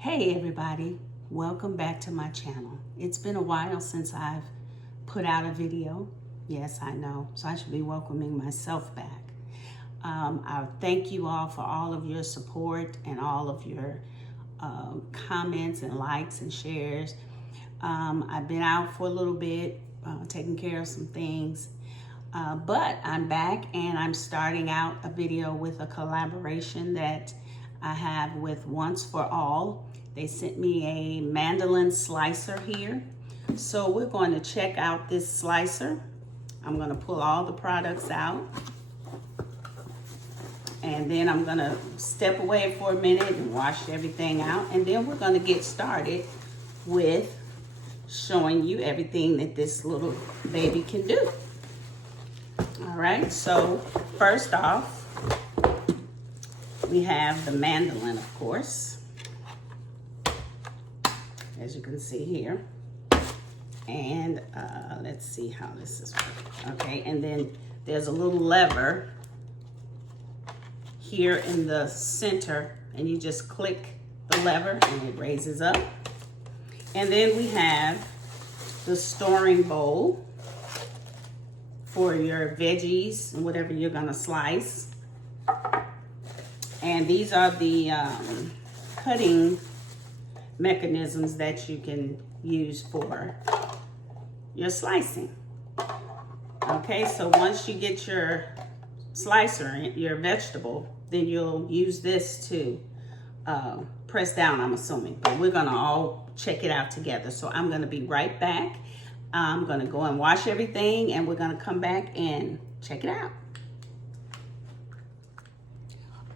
Hey everybody, welcome back to my channel. It's been a while since I've put out a video. Yes, I know, so I should be welcoming myself back. I thank you all for all of your support and all of your comments and likes and shares. I've been out for a little bit, taking care of some things, but I'm back and I'm starting out a video with a collaboration that I have with Once for All. They sent me a mandolin slicer here. So we're going to check out this slicer. I'm going to pull all the products out. And then I'm going to step away for a minute and wash everything out. And then we're going to get started with showing you everything that this little baby can do. All right, so first off, we have the mandolin, of course, as you can see here. And let's see how this is working. Okay, and then there's a little lever here in the center, and you just click the lever and it raises up. And then we have the storing bowl for your veggies and whatever you're gonna slice. And these are the cutting mechanisms that you can use for your slicing. Okay, so once you get your slicer, your vegetable, then you'll use this to press down, I'm assuming. But we're gonna all check it out together. So I'm gonna be right back. I'm gonna go and wash everything and we're gonna come back and check it out.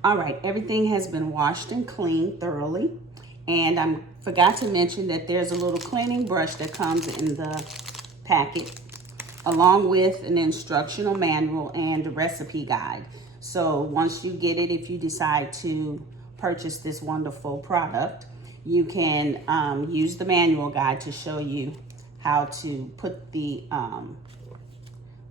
All right, everything has been washed and cleaned thoroughly. And I forgot to mention that there's a little cleaning brush that comes in the packet, along with an instructional manual and a recipe guide. So once you get it, if you decide to purchase this wonderful product, you can use the manual guide to show you how to put the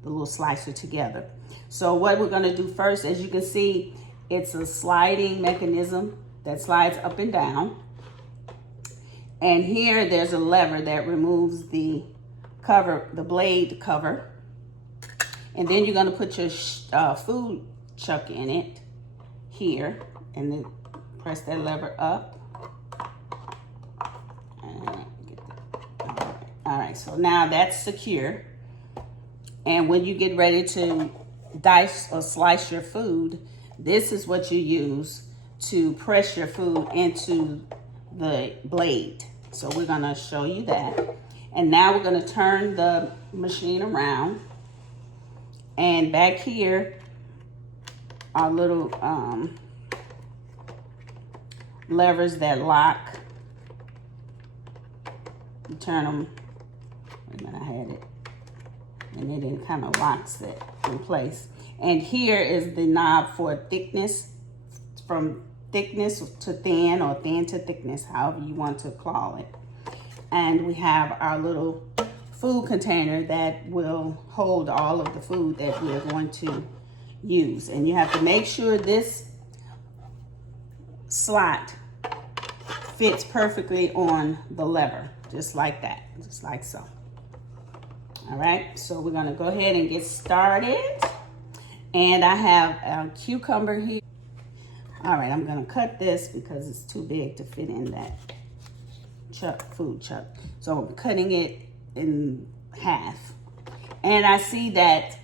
little slicer together. So what we're gonna do first, as you can see, it's a sliding mechanism that slides up and down. And here there's a lever that removes the cover, the blade cover. And then you're gonna put your food chuck in it here, and then press that lever up. All right, so now that's secure. And when you get ready to dice or slice your food, this is what you use to press your food into the blade. So we're gonna show you that. And now we're gonna turn the machine around. And back here are little levers that lock. You turn them, wait a minute, I had it. And it kind of locks it in place. And here is the knob for thickness, from thickness to thin or thin to thickness, however you want to call it. And we have our little food container that will hold all of the food that we're going to use. And you have to make sure this slot fits perfectly on the lever, just like that, just like so. All right, so we're gonna go ahead and get started. And I have a cucumber here. All right, I'm gonna cut this because it's too big to fit in that food chuck. So I'm cutting it in half. And I see that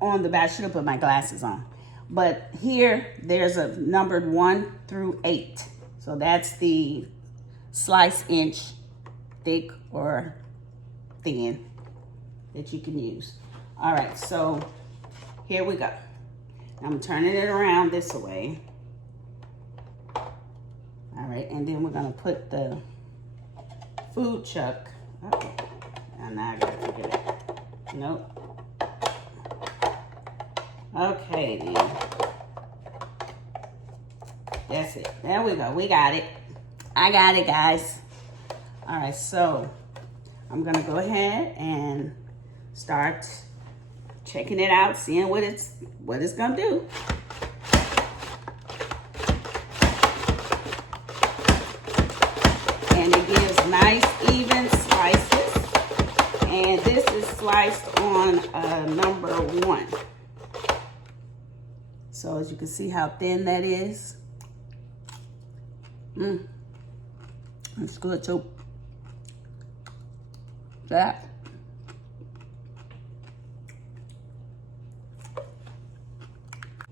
on the back, I should have put my glasses on. But here, there's a numbered 1 through 8. So that's the slice inch thick or thin that you can use. All right, so here we go. I'm turning it around this way. All right, and then we're gonna put the food chuck. Okay, now I gotta figure that. Nope. Okay, then. That's it. There we go. We got it. I got it, guys. All right, so I'm gonna go ahead and start checking it out, seeing what it's gonna do. nice even slices. And this is sliced on number 1. So as you can see how thin that is. It's good too. That.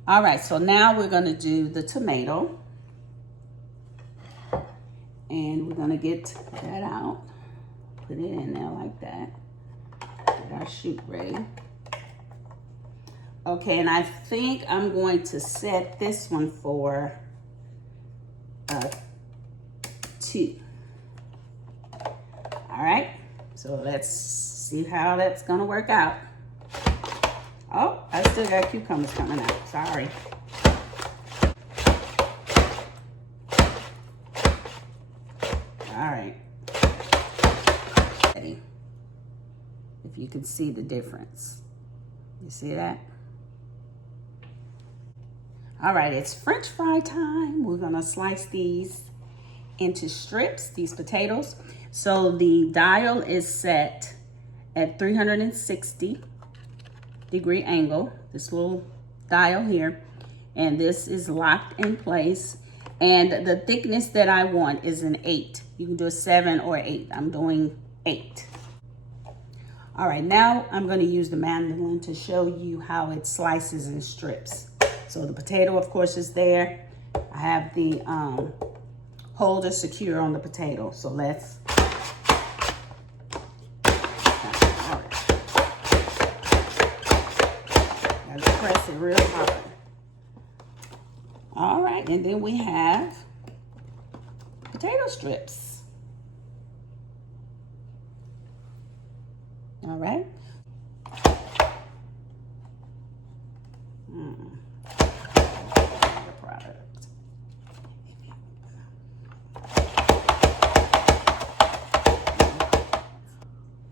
All right, so now we're gonna do the tomato. And we're gonna get that out. Put it in there like that. Get our shoot ready. Okay, and I think I'm going to set this one for 2. All right, so let's see how that's gonna work out. Oh, I still got cucumbers coming out, sorry. All right. If you can see the difference. You see that? All right, it's French fry time. We're gonna slice these into strips, these potatoes. So the dial is set at 360-degree angle, this little dial here, and this is locked in place. And the thickness that I want is an 8. You can do a 7 or 8. I'm doing 8. All right, now I'm going to use the mandolin to show you how it slices in strips. So the potato, of course, is there. I have the holder secure on the potato. So let's. Gotta press it real hard. All right, and then we have potato strips. All right.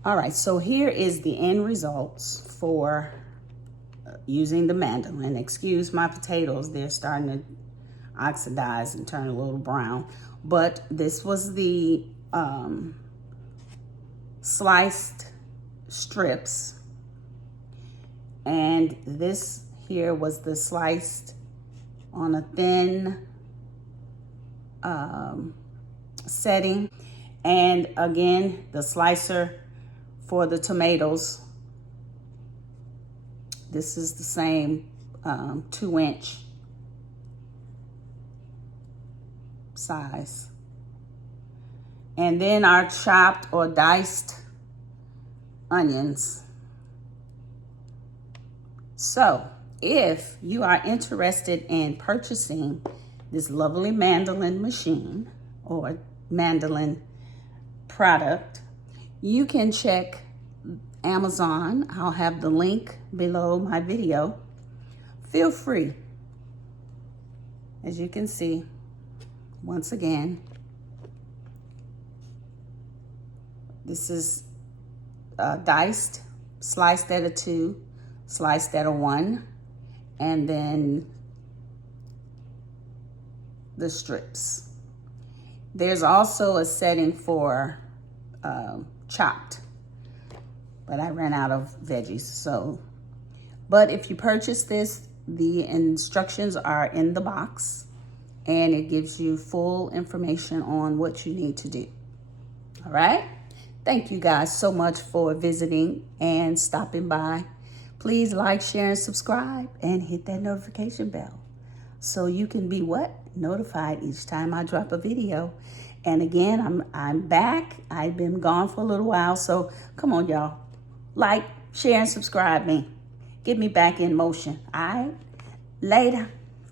All right, so here is the end results for using the mandolin. Excuse my potatoes, they're starting to oxidize and turn a little brown. But this was the sliced strips. And this here was the sliced on a thin setting. And again, the slicer for the tomatoes. This is the same 2-inch size. And then our chopped or diced onions. So if you are interested in purchasing this lovely mandolin machine or mandolin product, you can check Amazon. I'll have the link below my video. Feel free. As you can see, once again, this is diced, sliced at a 2, sliced at a 1, and then the strips. There's also a setting for chopped, but I ran out of veggies. So, but if you purchase this, the instructions are in the box and it gives you full information on what you need to do. All right. Thank you guys so much for visiting and stopping by. Please like, share, and subscribe and hit that notification bell so you can be what? Notified each time I drop a video. And again, I'm back. I've been gone for a little while, so come on, y'all. Like, share, and subscribe me. Get me back in motion. All right? Later.